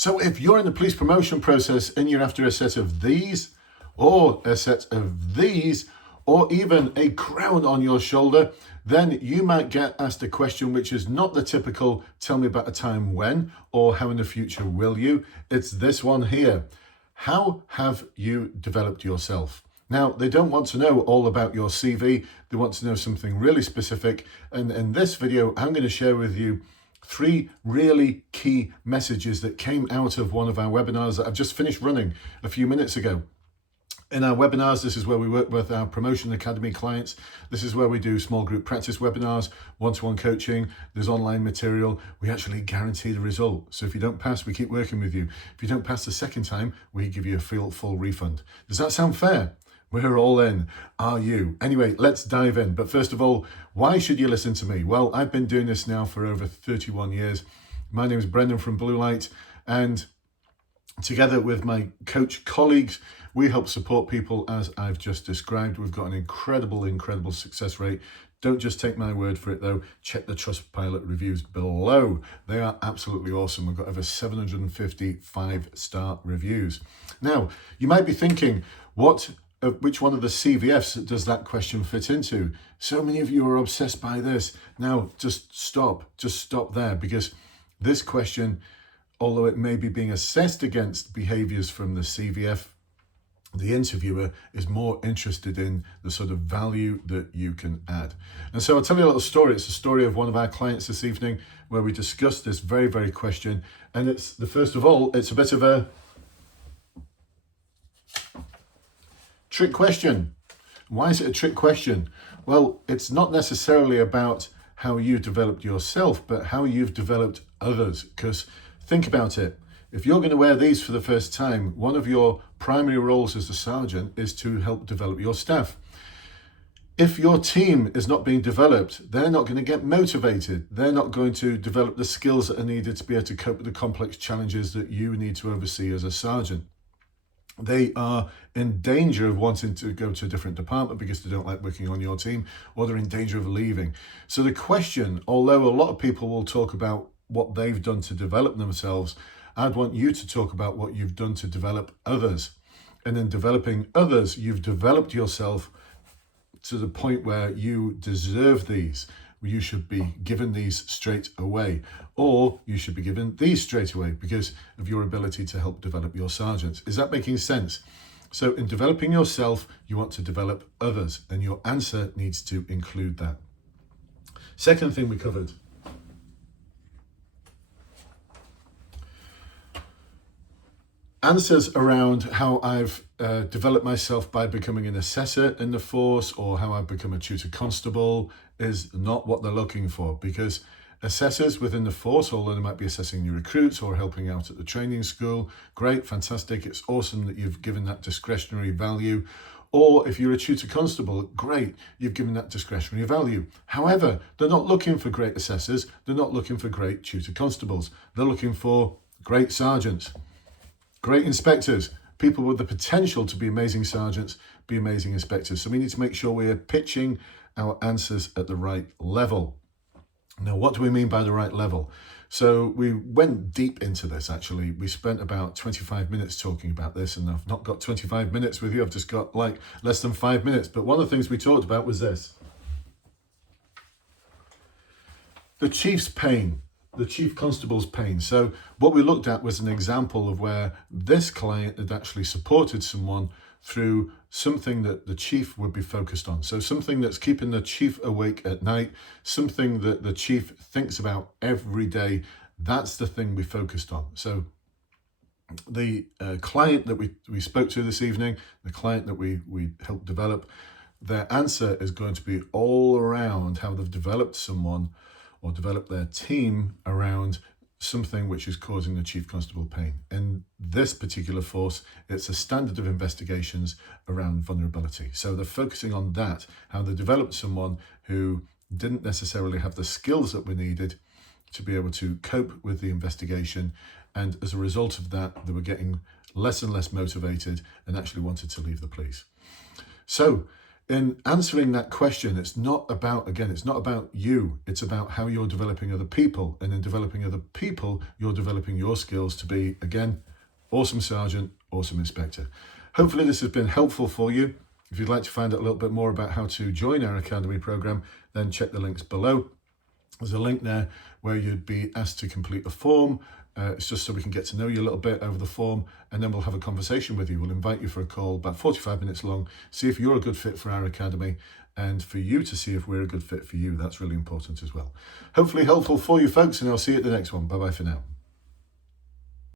So if you're in the police promotion process and you're after a set of these, or a set of these, or even a crown on your shoulder, then you might get asked a question which is not the typical, tell me about a time when, or how in the future will you? It's this one here. How have you developed yourself? Now, they don't want to know all about your CV. They want to know something really specific. And in this video, I'm going to share with you 3 really key messages that came out of one of our webinars that I've just finished running a few minutes ago. In our webinars, this is where we work with our Promotion Academy clients. This is where we do small group practice webinars, one-to-one coaching, there's online material. We actually guarantee the result. So if you don't pass, we keep working with you. If you don't pass the second time, we give you a full refund. Does that sound fair? We're all in. Are you? Anyway, let's dive in. But first of all, why should you listen to me? Well, I've been doing this now for over 31 years. My name is Brendan from Blue Light, and together with my coach colleagues, we help support people as I've just described. We've got an incredible success rate. Don't just take my word for it though. Check the Trustpilot reviews below. They are absolutely awesome. We've got over 750 5-star reviews. Now, you might be thinking, which one of the CVFs does that question fit into? So many of you are obsessed by this. Now, just stop there, because this question, although it may be being assessed against behaviors from the CVF, the interviewer is more interested in the sort of value that you can add. And so I'll tell you a little story. It's a story of one of our clients this evening where we discussed this very question. And first of all, it's a bit of a trick question. Why is it a trick question? Well, it's not necessarily about how you developed yourself, but how you've developed others. Because think about it. If you're going to wear these for the first time, one of your primary roles as a sergeant is to help develop your staff. If your team is not being developed, they're not going to get motivated. They're not going to develop the skills that are needed to be able to cope with the complex challenges that you need to oversee as a sergeant. They are in danger of wanting to go to a different department because they don't like working on your team, or they're in danger of leaving. So the question, although a lot of people will talk about what they've done to develop themselves, I'd want you to talk about what you've done to develop others. And in developing others, you've developed yourself to the point where you deserve these. You should be given these straight away, or you should be given these straight away because of your ability to help develop your sergeants. Is that making sense? So in developing yourself, you want to develop others, and your answer needs to include that. Second thing we covered. Answers around how I've developed myself by becoming an assessor in the force, or how I've become a tutor constable, is not what they're looking for, because assessors within the force, although they might be assessing new recruits or helping out at the training school, great, fantastic, it's awesome that you've given that discretionary value. Or if you're a tutor constable, great, you've given that discretionary value. However, they're not looking for great assessors, they're not looking for great tutor constables, they're looking for great sergeants, great inspectors, people with the potential to be amazing sergeants, be amazing inspectors. So we need to make sure we are pitching our answers at the right level. Now, what do we mean by the right level? So we went deep into this, actually. We spent about 25 minutes talking about this, and I've not got 25 minutes with you. I've just got like less than 5 minutes. But one of the things we talked about was this. The chief's pain. The chief constable's pain. So what we looked at was an example of where this client had actually supported someone through something that the chief would be focused on. So something that's keeping the chief awake at night, something that the chief thinks about every day. That's the thing we focused on. So the client that we spoke to this evening, the client that we helped develop, their answer is going to be all around how they've developed someone or develop their team around something which is causing the chief constable pain. In this particular force, it's a standard of investigations around vulnerability. So they're focusing on that, how they developed someone who didn't necessarily have the skills that were needed to be able to cope with the investigation. And as a result of that, they were getting less and less motivated and actually wanted to leave the police. So in answering that question, it's not about you. It's about how you're developing other people. And in developing other people, you're developing your skills to be, again, awesome sergeant, awesome inspector. Hopefully this has been helpful for you. If you'd like to find out a little bit more about how to join our Academy program, then check the links below. There's a link there where you'd be asked to complete a form. It's just so we can get to know you a little bit over the form, and then we'll have a conversation with you. We'll invite you for a call, about 45 minutes long, see if you're a good fit for our Academy, and for you to see if we're a good fit for you. That's really important as well. Hopefully helpful for you folks, and I'll see you at the next one. Bye-bye for now.